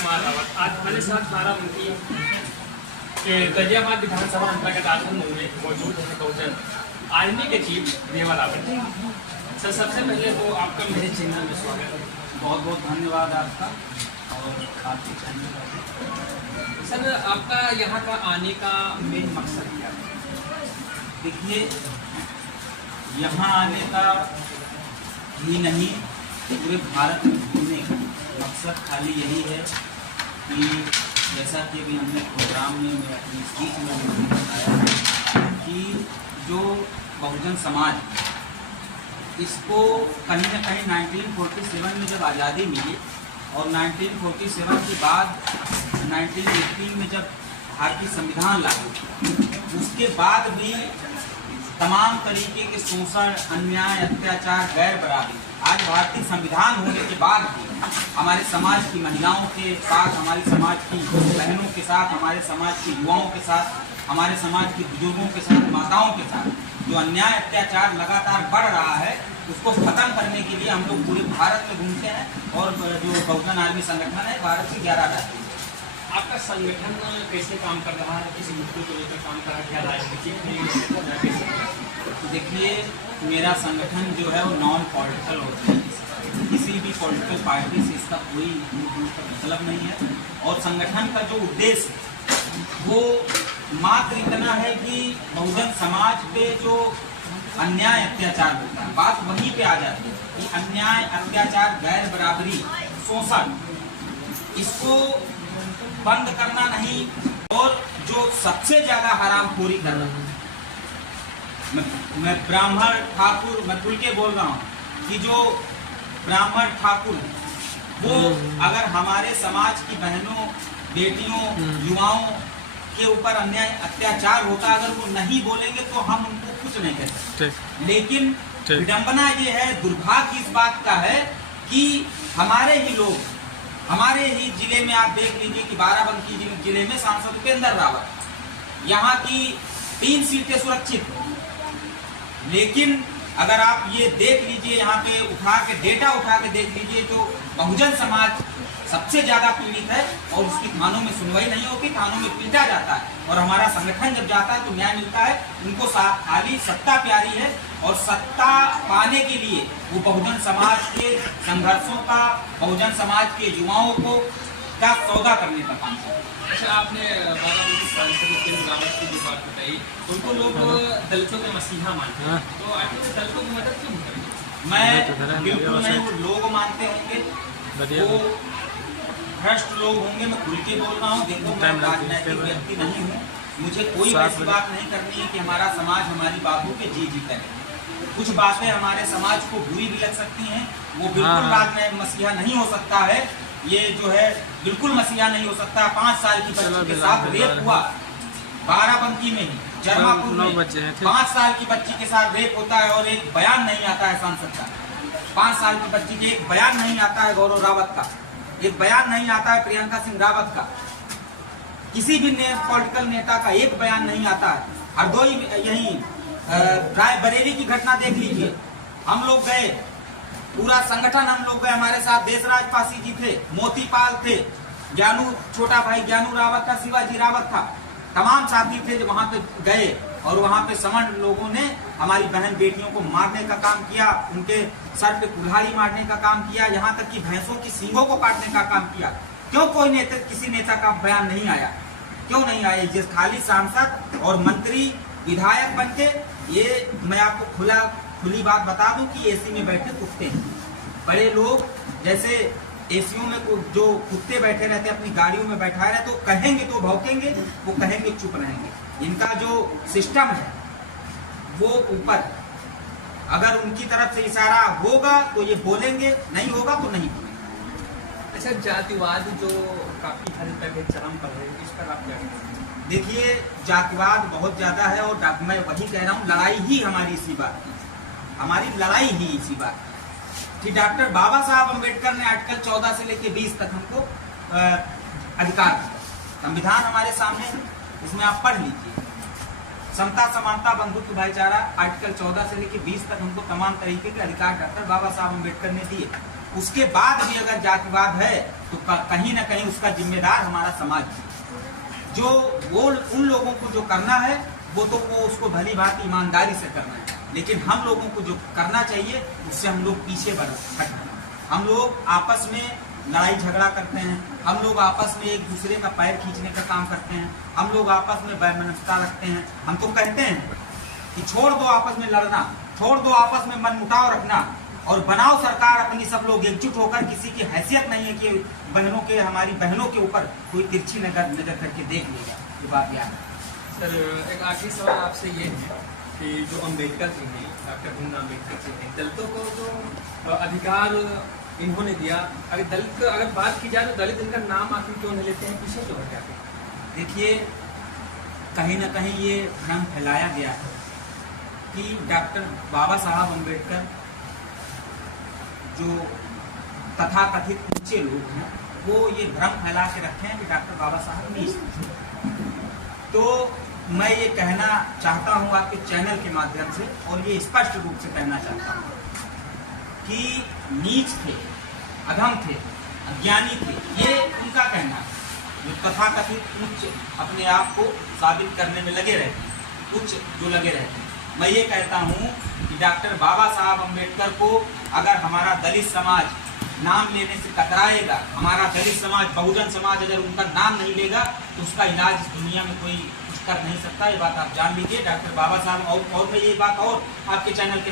कुमार रावत आज हमारे साथ बाराबंकी के गाजियाबाद विधानसभा अंतर्गत आजमगढ़ में मौजूद है बहुजन आर्मी के चीफ देवा रावत। सर सबसे पहले तो आपका मेरे चैनल में स्वागत है। बहुत बहुत धन्यवाद आपका और आपके चैनल का। सर आपका यहाँ का आने का मेन मकसद क्या है? देखिए, यहाँ आने का ही नहीं पूरे भारत में घूमने का मकसद खाली यही है कि जैसा कि अभी हमने प्रोग्राम में मैं अपनी स्पीच में मैंने बताया कि जो बहुजन समाज इसको कहीं ना कहीं 1947 में जब आज़ादी मिली और 1947 के बाद 1918 में जब भारतीय संविधान लागू, उसके बाद भी तमाम तरीके के शोषण, अन्याय, अत्याचार, गैर बराबरी, आज भारतीय संविधान होने के बाद भी हमारे समाज की महिलाओं के साथ, हमारे समाज की बहनों के साथ, हमारे समाज के युवाओं के साथ, हमारे समाज के बुजुर्गों के साथ, माताओं के साथ जो अन्याय अत्याचार लगातार बढ़ रहा है, उसको खत्म करने के लिए हम लोग पूरे भारत में घूमते हैं। और जो बहुजन आर्मी संगठन है भारत की 11 राज्य। आपका संगठन कैसे काम कर रहा है, किस मुद्दे को लेकर काम कर रहा है, राजनीतिक? देखिए, मेरा संगठन जो है वो नॉन पॉलिटिकल होता है, किसी भी पॉलिटिकल पार्टी से इसका कोई मतलब नहीं है। और संगठन का जो उद्देश्य है वो मात्र इतना है कि बहुजन समाज पे जो अन्याय अत्याचार होता है, बात वहीं पे आ जाती है कि अन्याय अत्याचार, गैर बराबरी, शोषण, इसको बंद करना नहीं। और जो सबसे ज्यादा हरामखोरी कर रहा है, मैं ब्राह्मण ठाकुर, मैं खुल के बोल रहा हूँ कि जो ब्राह्मण ठाकुर वो अगर हमारे समाज की बहनों, बेटियों, युवाओं के ऊपर अन्याय अत्याचार होता, अगर वो नहीं बोलेंगे तो हम उनको कुछ नहीं कह सकते। लेकिन विडंबना ये है, दुर्भाग्य इस बात का है कि हमारे ही लोग, हमारे ही जिले में आप देख लीजिए कि बाराबंकी जिले में सांसद उपेंद्र रावत, यहाँ की 3 सीटें सुरक्षित हैं। लेकिन अगर आप ये देख लीजिए, यहाँ पे उठा के डेटा उठा के देख लीजिए, तो बहुजन समाज सबसे ज्यादा पीड़ित है और उसकी थानों में सुनवाई नहीं होती, थानों में पीटा जाता है। और हमारा संगठन जब जाता है तो न्याय मिलता है। उनको खाली सत्ता प्यारी है और सत्ता पाने के लिए वो बहुजन समाज के संघर्षों का, बहुजन समाज के युवाओं को का सौदा करने का काम करता है। अच्छा, आपने बाराबंकी सांसद उपेंद्र रावत की जो बात बताई, उनको लोग दलितों के मसीहा मानते हैं, तो आखिर दलितों की मदद क्यों करें? मैं बिल्कुल नहीं, वो लोग मानते होंगे, वो भ्रष्ट लोग होंगे। मैं खुल के बोल रहा हूँ, देखो मैं राजनीतिक व्यक्ति नहीं हूँ, मुझे कोई ऐसी बात नहीं करनी है कि हमारा समाज हमारी बातों के जी करे। कुछ बातें हमारे समाज को बुरी भी लग सकती हैं, वो बिल्कुल राजनीतिक मसीहा नहीं हो सकता है। ये जो है बिल्कुल मसीहा नहीं हो सकता। 5 साल की बच्ची के साथ रेप हुआ बाराबंकी में ही, जर्मापुर में 5 साल की बच्ची के साथ रेप होता है और एक बयान नहीं आता है सांसद का। 5 साल की बच्ची के एक बयान नहीं आता है, गौरव रावत का एक बयान नहीं आता है, प्रियंका सिंह रावत का, किसी भी पॉलिटिकल नेता का एक बयान नहीं आता है। हरदोई यही रायबरेली की घटना देख लीजिए, हम लोग गए, पूरा संगठन हम लोग गए, हमारे साथ देशराज पासी जी थे, मोतीपाल थे, ज्ञानू, छोटा भाई ज्ञानू रावत था, शिवाजी रावत था, तमाम साथी थे जो वहां पे गए। और वहां पे समण लोगों ने हमारी बहन बेटियों को मारने का काम किया, उनके सर पे कुल्हाड़ी मारने का काम किया, यहाँ तक कि भैंसों की सींगों को काटने का काम किया। क्यों कोई नेता, किसी नेता का बयान नहीं आया? क्यों नहीं आया? जिस खाली सांसद और मंत्री, विधायक बनते, ये मैं आपको खुली बात बता दूं कि एसी में बैठे कुत्ते हैं। बड़े लोग जैसे एसीओ में जो कुत्ते बैठे रहते हैं, अपनी गाड़ियों में बैठाए रहते, तो कहेंगे तो भौंकेंगे, वो कहेंगे चुप रहेंगे। इनका जो सिस्टम है वो ऊपर, अगर उनकी तरफ से इशारा होगा तो ये बोलेंगे, नहीं होगा तो नहीं बोलेंगे। अच्छा, जातिवाद जो काफी हद तक चरम पर है, इस पर आप क्या कहेंगे? देखिए, जातिवाद बहुत ज्यादा है और मैं वही कह रहा हूँ, लड़ाई ही हमारी इसी बात की, हमारी लड़ाई ही इसी बात कि डॉक्टर बाबा साहब अम्बेडकर ने आर्टिकल 14 से लेकर 20 तक हमको अधिकार दिया। संविधान हमारे सामने है, इसमें आप पढ़ लीजिए। समता, समानता, बंधुत्व, भाईचारा, आर्टिकल 14 से लेकर 20 तक हमको तमाम तरीके के अधिकार डॉक्टर बाबा साहब अम्बेडकर ने दिए। उसके बाद भी अगर जातिवाद है तो कहीं ना कहीं उसका जिम्मेदार हमारा समाज है। जो वो उन लोगों को जो करना है वो उसको भली भांति ईमानदारी से करना है, लेकिन हम लोगों को जो करना चाहिए उससे हम लोग पीछे बढ़ सकते हैं। हम लोग आपस में लड़ाई झगड़ा करते हैं, हम लोग आपस में एक दूसरे का पैर खींचने का काम करते हैं, हम लोग आपस में वैमनस्यता रखते हैं। हम तो कहते हैं कि छोड़ दो आपस में लड़ना, छोड़ दो आपस में मनमुटाव रखना और बनाओ सरकार अपनी, सब लोग एकजुट होकर। किसी की हैसियत नहीं है कि हमारी बहनों के ऊपर कोई तिरछी नजर करके देख लेगा। ये बात याद है। सर एक आखिरी सवाल आपसे ये है कि जो अम्बेडकर जी हैं, डॉक्टर भीमराव अम्बेडकर जी हैं, दलितों को जो अधिकार इन्होंने दिया, अगर बात की जाए तो दलित इनका नाम आखिर क्यों नहीं लेते हैं, पीछे क्यों हट जाते हैं? देखिए, कहीं ना कहीं ये भ्रम फैलाया गया है कि डॉक्टर बाबा साहब अम्बेडकर जो तथाकथित ऊंचे लोग हैं वो ये भ्रम फैला के रखे हैं कि डॉक्टर बाबा साहब नीच थे। तो मैं ये कहना चाहता हूँ आपके चैनल के माध्यम से, और ये स्पष्ट रूप से कहना चाहता हूँ कि नीच थे, अधम थे, अज्ञानी थे, ये उनका कहना है। जो तथाकथित उच्च अपने आप को साबित करने में लगे रहते हैं, उच्च जो लगे रहते हैं, मैं ये कहता हूँ कि डॉक्टर बाबा साहब अम्बेडकर को अगर हमारा दलित समाज नाम लेने से कतराएगा, हमारा दलित समाज, बहुजन समाज अगर उनका नाम नहीं लेगा तो उसका इलाज इस दुनिया में कोई कुछ कर नहीं सकता। ये बात आप जान लीजिए। डॉक्टर बाबा साहब और मैं ये बात और आपके चैनल के